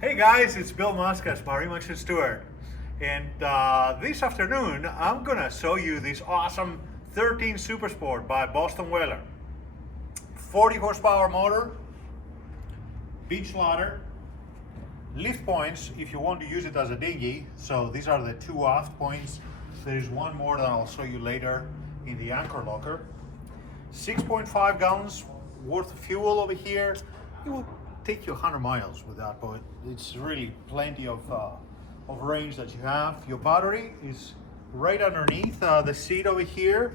Hey guys, it's Bill Muskas, MarineMax and Stuart. And this afternoon, I'm gonna show you this awesome 13 Super Sport by Boston Whaler. 40 horsepower motor, beach ladder, lift points if you want to use it as a dinghy. So these are the two aft points. There is one more that I'll show you later in the anchor locker. 6.5 gallons worth of fuel over here. It will take you 100 miles with that, but it's really plenty of range that you have. Your battery is right underneath the seat over here.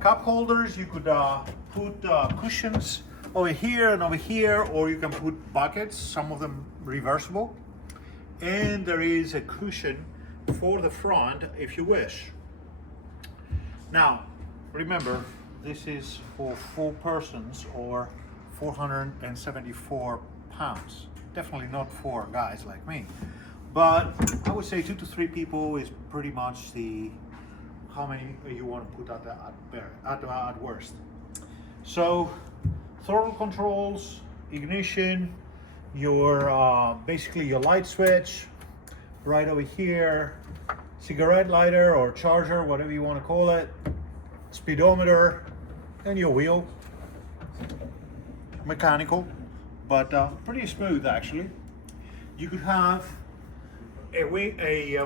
Cup holders, you could put cushions over here and over here, or you can put buckets, some of them reversible. And there is a cushion for the front if you wish. Now, remember, this is for 4 persons or 474 pounds. Definitely not 4 guys like me. But I would say 2 to 3 people is pretty much the how many you want to put at worst. So throttle controls, ignition, your basically your light switch right over here, cigarette lighter or charger, whatever you want to call it, speedometer, and your wheel. Mechanical, but pretty smooth actually. You could have a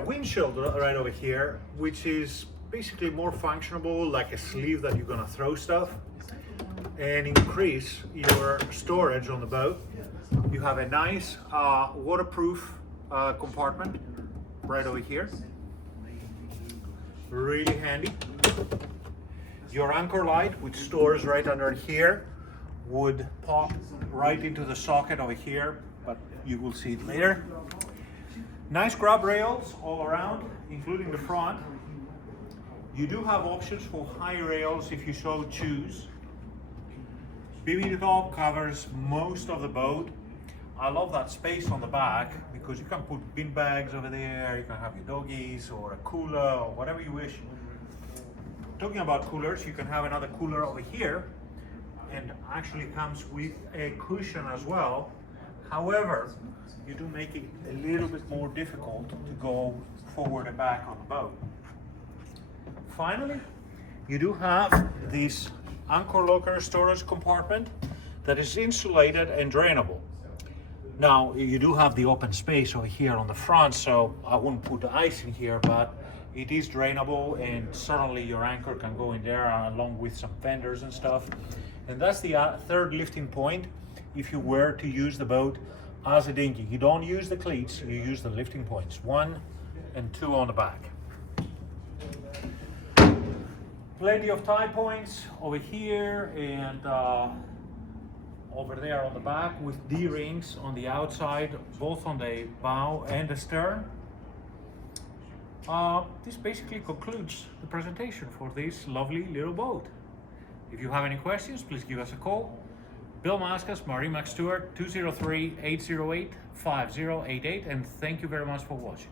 windshield right over here, which is basically more functional, like a sleeve that you're gonna throw stuff and increase your storage on the boat. You have a nice waterproof compartment right over here, really handy. Your anchor light, which stores right under here, would pop right into the socket over here, but you will see it later. Nice grab rails all around, including the front. You do have options for high rails if you so choose. BB top covers most of the boat. I love that space on the back because you can put bin bags over there, you can have your doggies or a cooler or whatever you wish. Talking about coolers, you can have another cooler over here, and actually comes with a cushion as well. However, you do make it a little bit more difficult to go forward and back on the boat. Finally, you do have this anchor locker storage compartment that is insulated and drainable. Now, you do have the open space over here on the front, so I wouldn't put the ice in here, but it is drainable, and certainly your anchor can go in there along with some fenders and stuff. And that's the third lifting point if you were to use the boat as a dinghy. You don't use the cleats, you use the lifting points, 1 and 2 on the back. Plenty of tie points over here and over there on the back, with D-rings on the outside, both on the bow and the stern. This basically concludes the presentation for this lovely little boat. If you have any questions, please give us a call. Bill Muskas, MarineMax Stuart, 203-808-5088, and thank you very much for watching.